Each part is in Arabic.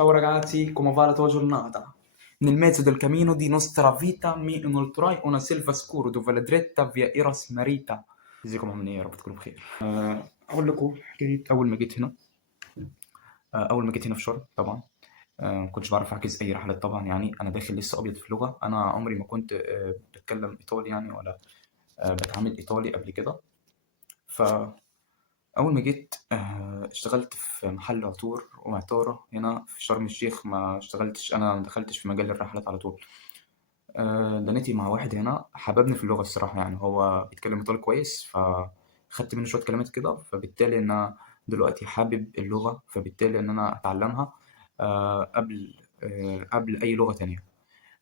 Ciao ragazzi, come va la tua giornata? Nel mezzo del cammino di nostra vita mi inoltrai una selva scura dove la dritta via إيرا سمريتا. ازيكم عاملين ايه؟ يا رب تكونوا بخير. اقول لكم حكايه اول ما جيت هنا. اول ما جيت هنا في شرم طبعا. ما كنتش بعرف احجز اي رحلات طبعا، يعني انا داخل لسه ابيض في اللغه، انا عمري ما كنت بتكلم ايطالي يعني، ولا بتعامل ايطالي قبل كده. ف أول ما جيت اشتغلت في محل عطور وعطارة هنا في شرم الشيخ، ما اشتغلتش، أنا ما دخلتش في مجال الرحلات على طول. دنيتي مع واحد هنا حببني في اللغة الصراحة، يعني هو بيتكلم إيطالي كويس، فخدت منه شوية كلمات كده، فبالتالي إن أنا دلوقتي حابب اللغة، فبالتالي إن أنا أتعلمها قبل أي لغة تانية.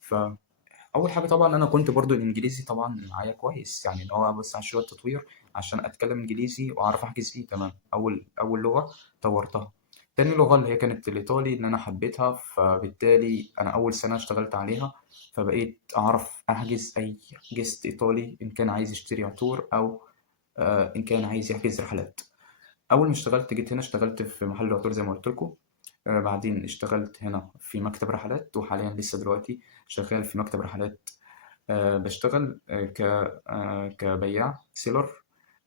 فأول حاجة طبعا أنا كنت برضو الإنجليزي طبعا معايا كويس، يعني إن هو بس على شوية تطوير عشان أتكلم إنجليزي وأعرف أحجز فيه. تمام، أول لغة طورتها. تاني لغة اللي هي كانت الإيطالي، إن أنا حبيتها، فبالتالي أنا أول سنة اشتغلت عليها، فبقيت أعرف أحجز أي جست إيطالي إن كان عايز يشتري عطور، أو إن كان عايز يحجز رحلات. أول ما اشتغلت جيت هنا اشتغلت في محل عطور زي ما قلت لكم. بعدين اشتغلت هنا في مكتب رحلات، وحاليا لسه دلوقتي شغال في مكتب رحلات. بشتغل كبياع سيلر.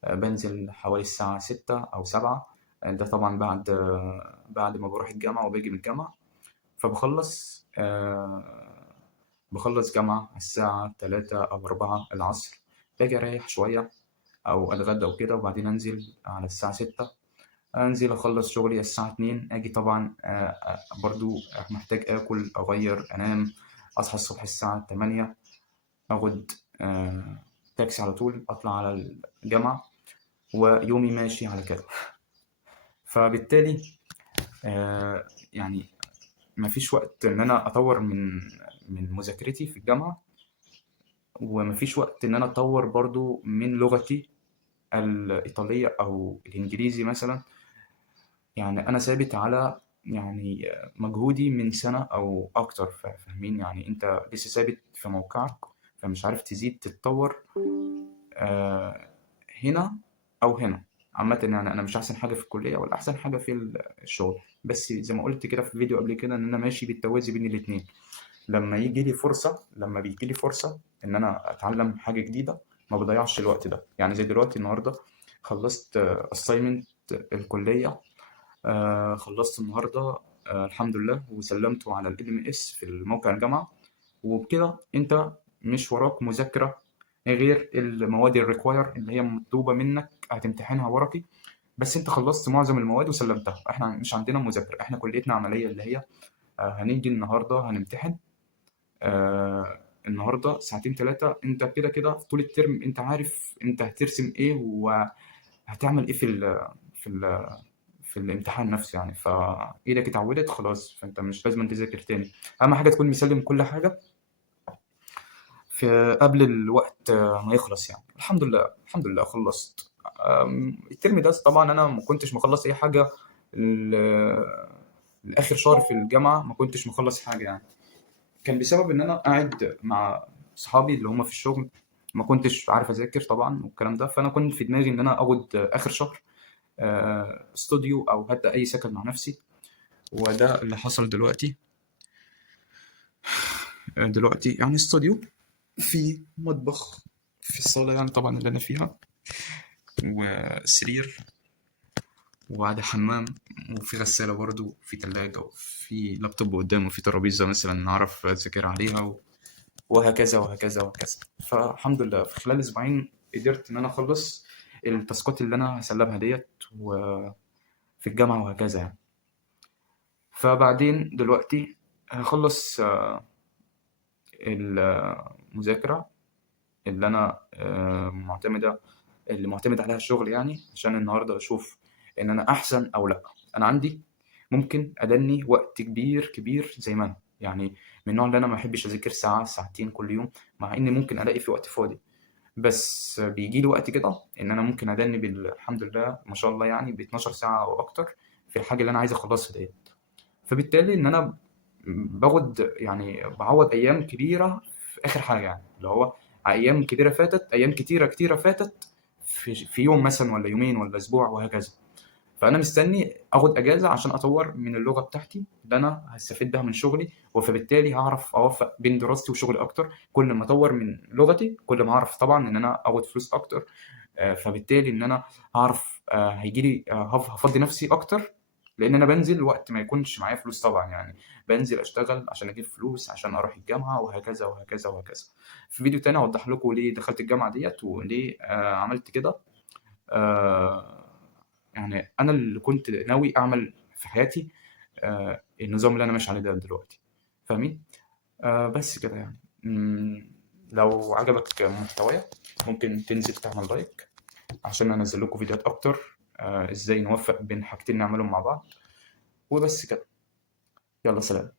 بنزل حوالي الساعة 6 أو 7. ده طبعا بعد ما بروح الجامعة وباجي من الجامعة، فبخلص بخلص جامعة الساعة 3 أو 4 العصر. باجي أريح شوية أو أتغدى وكده، وبعدين أنزل على الساعة 6. أنزل أخلص شغلي الساعة 2، أجي طبعا برضو محتاج آكل، أغير، أنام. أصحى الصبح الساعة 8، أخد تاكسي على طول أطلع على الجامعة، ويومي ماشي على كده. فبالتالي يعني مفيش وقت إن أنا أطور من مذاكرتي في الجامعة، ومفيش وقت إن أنا أطور برضو من لغتي الإيطالية أو الإنجليزي مثلا. يعني أنا ثابت على، يعني مجهودي من سنة أو أكتر، فاهمين؟ يعني أنت لسه ثابت في موقعك، فمش عارف تزيد تتطور آه، هنا أو هنا. عامة يعني أنا مش أحسن حاجة في الكلية ولا أحسن حاجة في الشغل، بس زي ما قلت كده في فيديو قبل كده إن أنا ماشي بالتوازي بين الاتنين. لما بيجي لي فرصة إن أنا أتعلم حاجة جديدة، ما بضيعش الوقت ده. يعني زي دلوقتي النهاردة خلصت assignment الكلية. خلصت النهاردة الحمد لله، وسلمته على ال LMS في الموقع الجامعة. وبكده أنت مش وراك مذاكرة غير المواد الريكواير اللي هي مطلوبة منك هتمتحنها ورقي. بس أنت خلصت معظم المواد وسلمتها. إحنا مش عندنا مذاكرة، إحنا كليتنا عملية، اللي هي هنيجي النهاردة هنمتحن. النهاردة ساعتين 3، أنت كده كده في طول الترم أنت عارف أنت هترسم إيه وهتعمل إيه في ال في الامتحان نفسه، يعني فإيدك اتعودت خلاص، فأنت مش لازم تذاكر تاني. أهم حاجة تكون مسلم كل حاجة في قبل الوقت ما يخلص. يعني الحمد لله الحمد لله خلصت. الترم ده طبعا أنا ما كنتش مخلص أي حاجة. لآخر شهر في الجامعة ما كنتش مخلص حاجة، يعني كان بسبب إن أنا قاعد مع صحابي اللي هم في الشغل، ما كنتش عارف أذاكر طبعا والكلام ده. فأنا كنت في دماغي إن أنا أقعد آخر شهر استوديو أو حتى أي سكن مع نفسي. وده اللي حصل دلوقتي. دلوقتي يعني استوديو في مطبخ في الصالة، يعني طبعا اللي أنا فيها، وسرير، وبعد حمام، وفي غسالة برضو، وفي تلاجة، وفي لابتوب قدامه، وفي ترابيزة مثلا أعرف أذاكر عليها، وهكذا وهكذا وهكذا. فالحمد لله في خلال أسبوعين قدرت إن أنا أخلص التاسكات اللي أنا هسلمها ديت وفي الجامعة وهكذا يعني. فبعدين دلوقتي هخلص المذاكرة اللي أنا اللي معتمد عليها الشغل، يعني عشان النهاردة أشوف إن أنا أحسن أو لأ. أنا عندي ممكن أدني وقت كبير كبير زي ما أنا، يعني من النوع اللي أنا ما أحبش أذاكر ساعة ساعتين كل يوم، مع إني ممكن ألاقي في وقت فاضي. بس بيجي لي وقت كده إن أنا ممكن أدني الحمد لله ما شاء الله يعني ب 12 ساعة أو أكتر في الحاجة اللي أنا عايز أخلصها ديت. فبالتالي إن أنا باخد، يعني بعوض أيام كبيرة في آخر حاجة، يعني اللي هو أيام كبيرة فاتت، أيام كتيرة كتيرة فاتت في يوم مثلا ولا يومين ولا أسبوع وهكذا. فانا مستني اخد اجازه عشان اطور من اللغه بتاعتي اللي انا هستفيد بها من شغلي، فبالتالي هعرف اوفق بين دراستي وشغلي اكتر. كل ما اطور من لغتي كل ما هعرف طبعا ان انا اخد فلوس اكتر. فبالتالي ان انا هعرف هيجي لي هفضي نفسي اكتر، لان انا بنزل وقت ما يكونش معايا فلوس طبعا يعني. بنزل اشتغل عشان اجيب فلوس عشان اروح الجامعه، وهكذا وهكذا وهكذا. في فيديو تاني اوضح لكم ليه دخلت الجامعه ديت وليه عملت كده. آه، يعني انا اللي كنت ناوي اعمل في حياتي النظام اللي انا ماشي عليه ده دلوقتي. فاهمين؟ بس كده يعني. لو عجبك محتوايا ممكن تنزل تعمل لايك عشان انزل لكم فيديوهات اكتر ازاي نوفق بين حاجتين نعملهم مع بعض. وبس كده. يلا سلام.